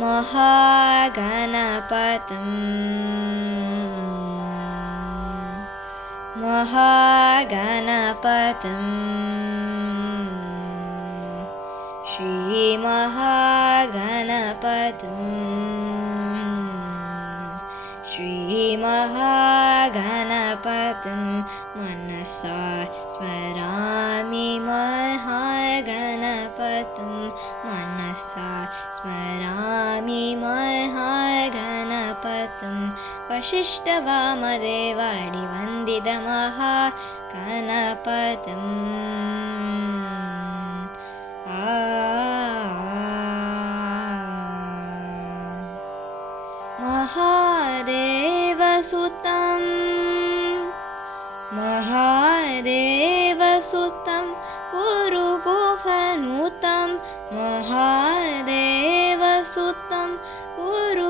महागणपतिं महागणपतिं श्रीमहागणपतिं श्रीमहागणपतिं मनसा स्मरामि महागणपतिं मनसा स्मरामि महागणपतिं वसिष्ठवामदेवादिवन्दितमहागणपतिम् महादेवसुतं महादेवसुतं गुरुगुहनुतं महादेवसुतं गुरुगुहनुतं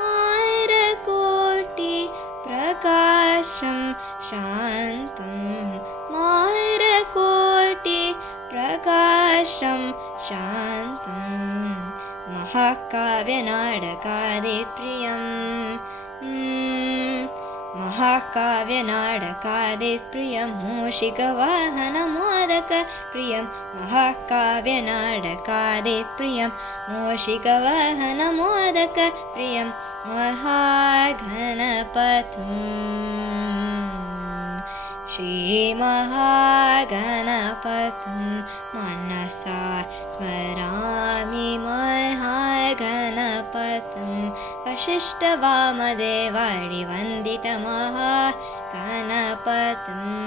मारकोटिप्रकाशं शान्तं मारकोटिप्रकाशं शान्तं महाकाव्यनाटकादिप्रियं महाकाव्यनाटकादिप्रियं मूषिकवाहनमोदकप्रियं महाकाव्यनाटकादिप्रियं मूषिकवाहनमोदकप्रियं महागणपतिं श्रीमहागणपतिं मनसा स्मरामि महागणपतिं वसिष्ठवामदेवादिवन्दितमहागणपतिम्